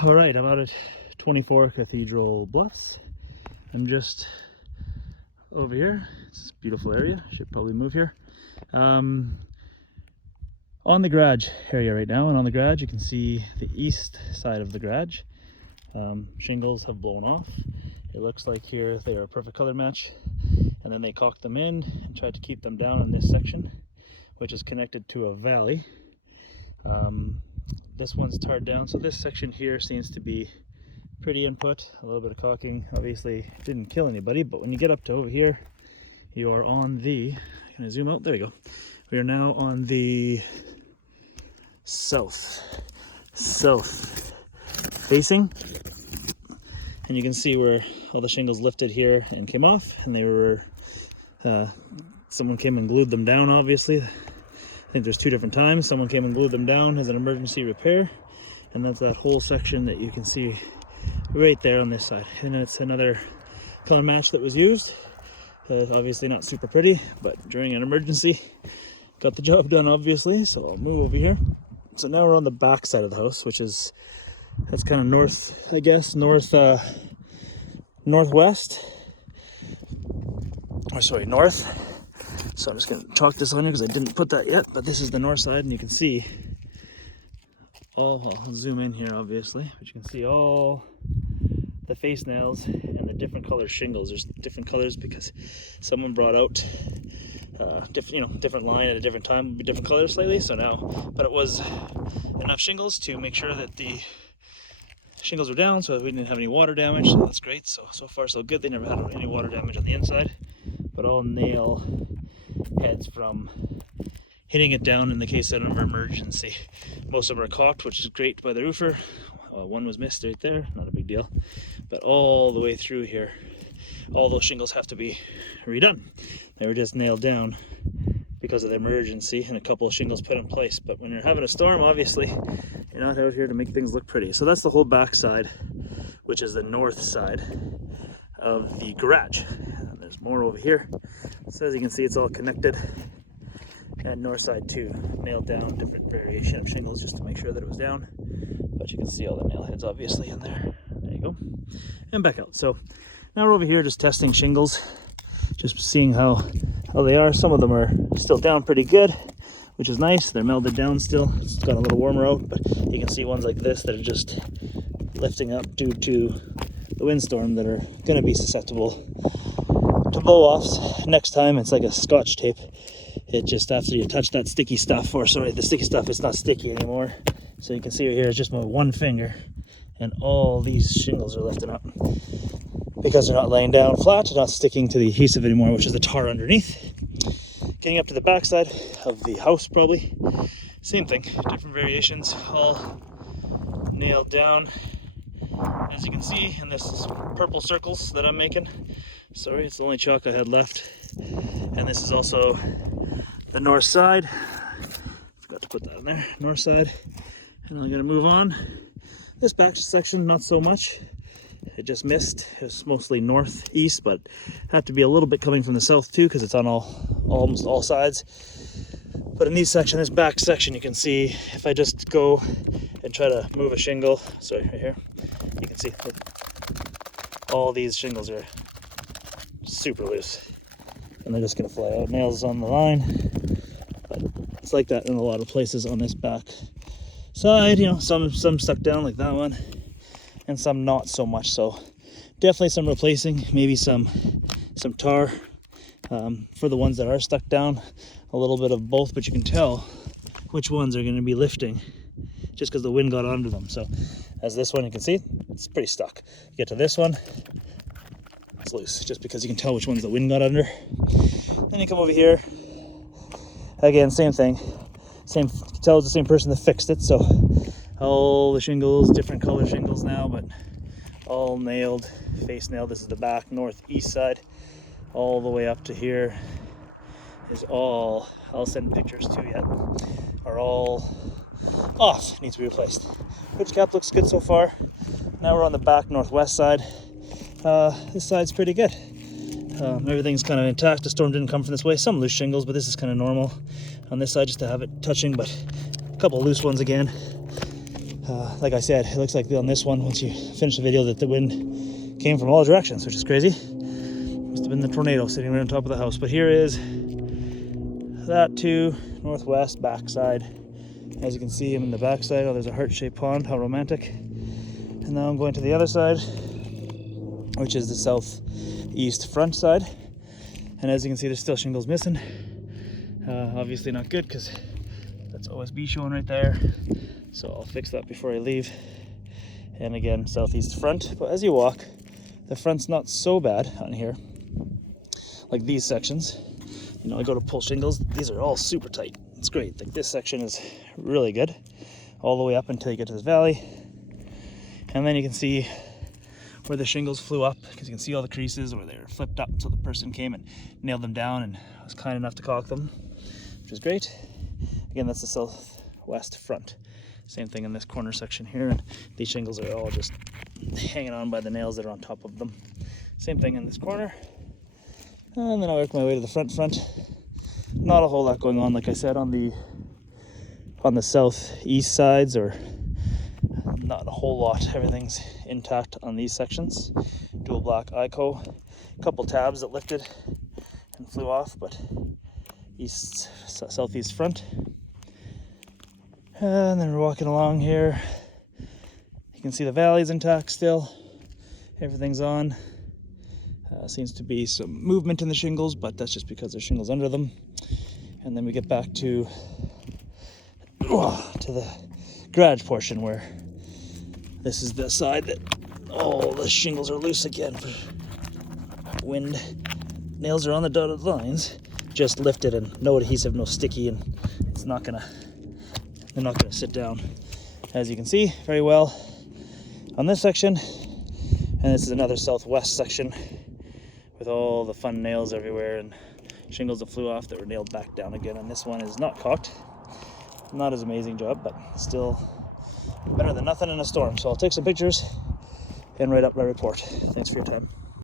All right, I'm out at 24 Cathedral Bluffs. I'm just over here. It's a beautiful area. Should probably move here. On the garage area right now, and on the garage you can see the east side of the garage. Shingles have blown off. It looks like here they are a perfect color match, and then they caulked them in and tried to keep them down in this section, which is connected to a valley. This one's tarred down, so this section here seems to be pretty input. A little bit of caulking obviously didn't kill anybody, but when you get up to over here, you are on the, can I zoom out? There we go. We are now on the south facing, and you can see where all the shingles lifted here and came off, and they were someone came and glued them down. Obviously, I think there's two different times. Someone came and glued them down as an emergency repair, and that's that whole section that you can see right there on this side. And it's another color match that was used. Obviously not super pretty, but during an emergency, got the job done obviously. So I'll move over here. So now we're on the back side of the house, which is, that's kind of north, I guess, northwest. Or sorry, north. So I'm just going to chalk this on here because I didn't put that yet, but this is the north side, and you can see all, I'll zoom in here obviously, but you can see all the face nails and the different color shingles. There's different colors because someone brought out different line at a different time, would be different colors slightly. So now, but it was enough shingles to make sure that the shingles were down, so we didn't have any water damage. So that's great. So far so good. They never had any water damage on the inside, but all nail heads from hitting it down in the case of an emergency. Most of them are caulked, which is great by the roofer. One was missed right there, not a big deal. But all the way through here, all those shingles have to be redone. They were just nailed down because of the emergency, and a couple of shingles put in place. But when you're having a storm, obviously, you're not out here to make things look pretty. So that's the whole back side, which is the north side of the garage. And there's more over here. So as you can see, it's all connected. And north side too, nailed down, different variation of shingles just to make sure that it was down. But you can see all the nail heads obviously in there. There you go. And back out. So now we're over here just testing shingles, just seeing how they are. Some of them are still down pretty good, which is nice. They're melted down still. It's got a little warmer out, but you can see ones like this that are just lifting up due to the windstorm that are going to be susceptible to blow-offs. Next time it's like a scotch tape. It just, after you touch that sticky stuff, or sorry, the sticky stuff, it's not sticky anymore. So you can see here, it's just my one finger, and all these shingles are lifting up because they're not laying down flat, they're not sticking to the adhesive anymore, which is the tar underneath. Getting up to the back side of the house, probably same thing, different variations, all nailed down, as you can see, and this is purple circles that I'm making. Sorry, it's the only chalk I had left. And this is also the north side. Forgot to put that in there, north side. And I'm gonna move on. This back section, not so much. It just missed. It was mostly northeast, but had to be a little bit coming from the south too, because it's on almost all sides. But in this back section, you can see if I just go and try to move a shingle, sorry, right here, you can see all these shingles are super loose, and they're just gonna fly out. Nails on the line, but it's like that in a lot of places on this back side. You know, some stuck down like that one, and some not so much. So definitely some replacing, maybe some tar for the ones that are stuck down. A little bit of both, but you can tell which ones are going to be lifting just because the wind got onto them. So as this one, you can see it's pretty stuck. You get to this one, it's loose, just because you can tell which ones the wind got under. Then you come over here again, same thing, you can tell it's the same person that fixed it. So all the shingles, different color shingles now, but all nailed, face nailed. This is the back northeast side, all the way up to here is all, I'll send pictures to you, are all off, needs to be replaced. Bridge cap looks good so far. Now we're on the back northwest side. This side's pretty good. Everything's kind of intact. The storm didn't come from this way. Some loose shingles, but this is kind of normal on this side just to have it touching, but a couple loose ones again. Like I said, it looks like on this one, once you finish the video, that the wind came from all directions, which is crazy. Must have been the tornado sitting right on top of the house. But here is that to northwest backside. As you can see, I'm in the backside. Oh, there's a heart-shaped pond. How romantic. And now I'm going to the other side, which is the southeast front side. And as you can see, there's still shingles missing. Obviously not good, because that's OSB showing right there. So I'll fix that before I leave. And again, southeast front. But as you walk, the front's not so bad on here. Like these sections, you know, I go to pull shingles. These are all super tight. It's great. Like this section is really good, all the way up until you get to this valley. And then you can see where the shingles flew up, because you can see all the creases where they're flipped up. So the person came and nailed them down and was kind enough to caulk them, which is great. Again, that's the southwest front. Same thing in this corner section here, and these shingles are all just hanging on by the nails that are on top of them. Same thing in this corner. And then I'll work my way to the front. Not a whole lot going on, like I said, on the southeast sides, or not a whole lot. Everything's intact on these sections. Dual black ICO, a couple tabs that lifted and flew off, but southeast front. And then we're walking along here. You can see the valley's intact still. Everything's on. Seems to be some movement in the shingles, but that's just because there's shingles under them. And then we get back to the garage portion, where this is the side that all the shingles are loose again for wind. Nails are on the dotted lines, just lifted, and no adhesive, no sticky, and they're not gonna sit down, as you can see very well on this section. And this is another southwest section with all the fun nails everywhere and shingles that flew off that were nailed back down again. And this one is not caulked. Not as amazing job, but still better than nothing in a storm. So I'll take some pictures and write up my report. Thanks for your time.